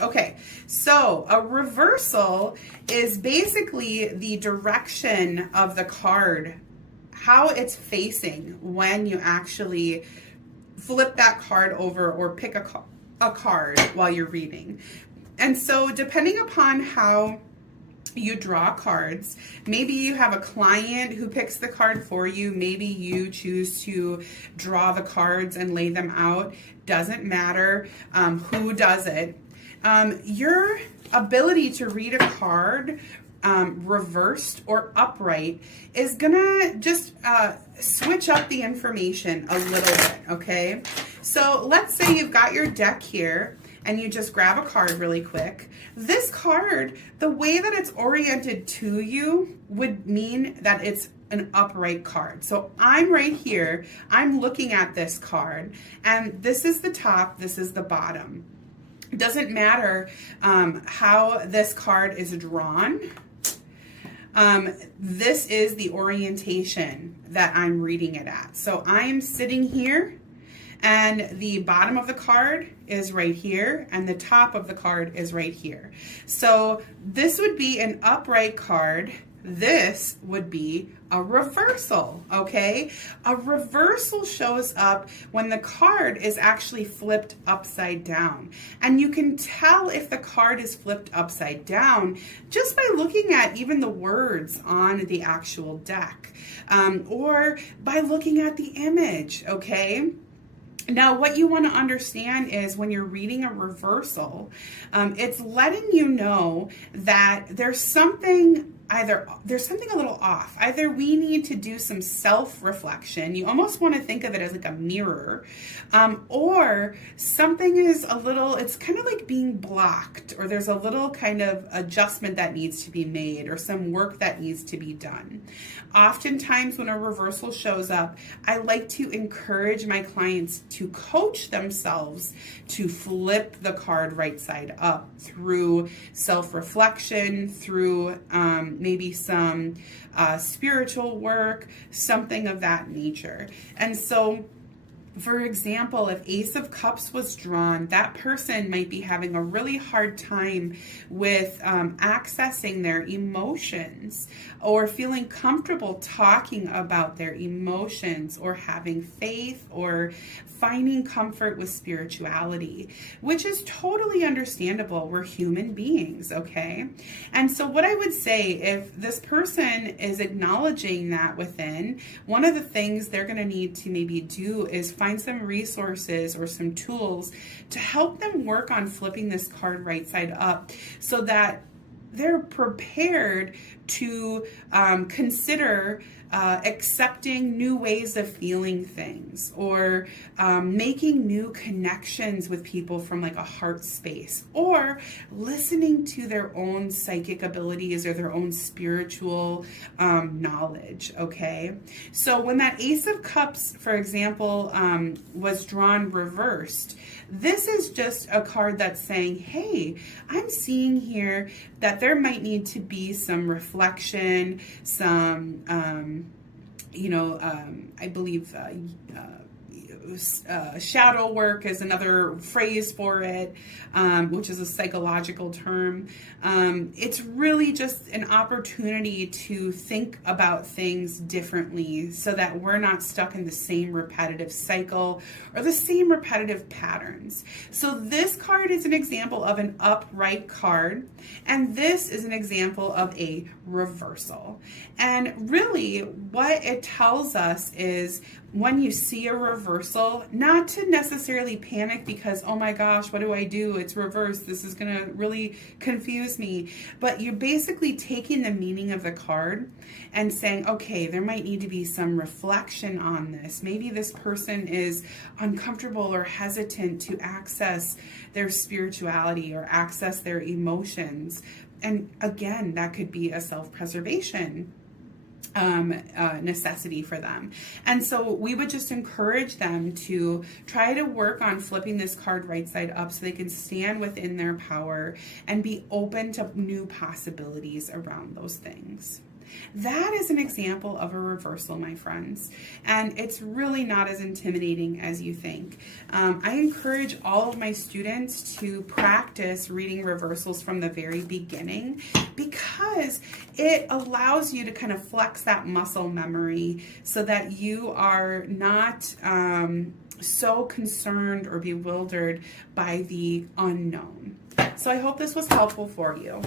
Okay, so a reversal is basically the direction of the card, how it's facing when you actually flip that card over or pick a card while you're reading. And so depending upon how you draw cards, maybe you have a client who picks the card for you, maybe you choose to draw the cards and lay them out, doesn't matter who does it. Your ability to read a card reversed or upright is gonna just switch up the information a little bit, okay? So let's say you've got your deck here and you just grab a card really quick. This card, the way that it's oriented to you would mean that it's an upright card. So I'm right here, I'm looking at this card, and this is the top, this is the bottom. It doesn't matter how this card is drawn. This is the orientation that I'm reading it at. So I'm sitting here, and the bottom of the card is right here, and the top of the card is right here. So this would be an upright card. This would be a reversal, okay? A reversal shows up when the card is actually flipped upside down. And you can tell if the card is flipped upside down just by looking at even the words on the actual deck, or by looking at the image, okay? Now, what you want to understand is when you're reading a reversal, it's letting you know that there's something a little off. Either we need to do some self-reflection. You almost want to think of it as like a mirror, or something is it's kind of like being blocked, or there's a little kind of adjustment that needs to be made, or some work that needs to be done. Oftentimes when a reversal shows up, I like to encourage my clients to coach themselves to flip the card right side up through self-reflection, through maybe some spiritual work, something of that nature. And so, for example, if Ace of Cups was drawn, that person might be having a really hard time with accessing their emotions, or feeling comfortable talking about their emotions, or having faith, or finding comfort with spirituality, which is totally understandable. We're human beings, okay? And so what I would say, if this person is acknowledging that within, one of the things they're going to need to maybe do is find some resources or some tools to help them work on flipping this card right side up, so that they're prepared to consider accepting new ways of feeling things, or making new connections with people from like a heart space, or listening to their own psychic abilities or their own spiritual knowledge, okay? So when that Ace of Cups, for example, was drawn reversed, this is just a card that's saying, hey, I'm seeing here that there might need to be some reflection, some, I believe shadow work is another phrase for it, which is a psychological term. It's really just an opportunity to think about things differently, so that we're not stuck in the same repetitive cycle or the same repetitive patterns. So this card is an example of an upright card, and this is an example of a reversal. And really what it tells us is, when you see a reversal, not to necessarily panic because, oh my gosh, what do I do? It's reversed. This is going to really confuse me. But you're basically taking the meaning of the card and saying, okay, there might need to be some reflection on this. Maybe this person is uncomfortable or hesitant to access their spirituality or access their emotions. And again, that could be a self-preservation necessity for them. And so we would just encourage them to try to work on flipping this card right side up, so they can stand within their power and be open to new possibilities around those things. That is an example of a reversal, my friends. And it's really not as intimidating as you think. I encourage all of my students to practice reading reversals from the very beginning, because it allows you to kind of flex that muscle memory so that you are not so concerned or bewildered by the unknown. So I hope this was helpful for you.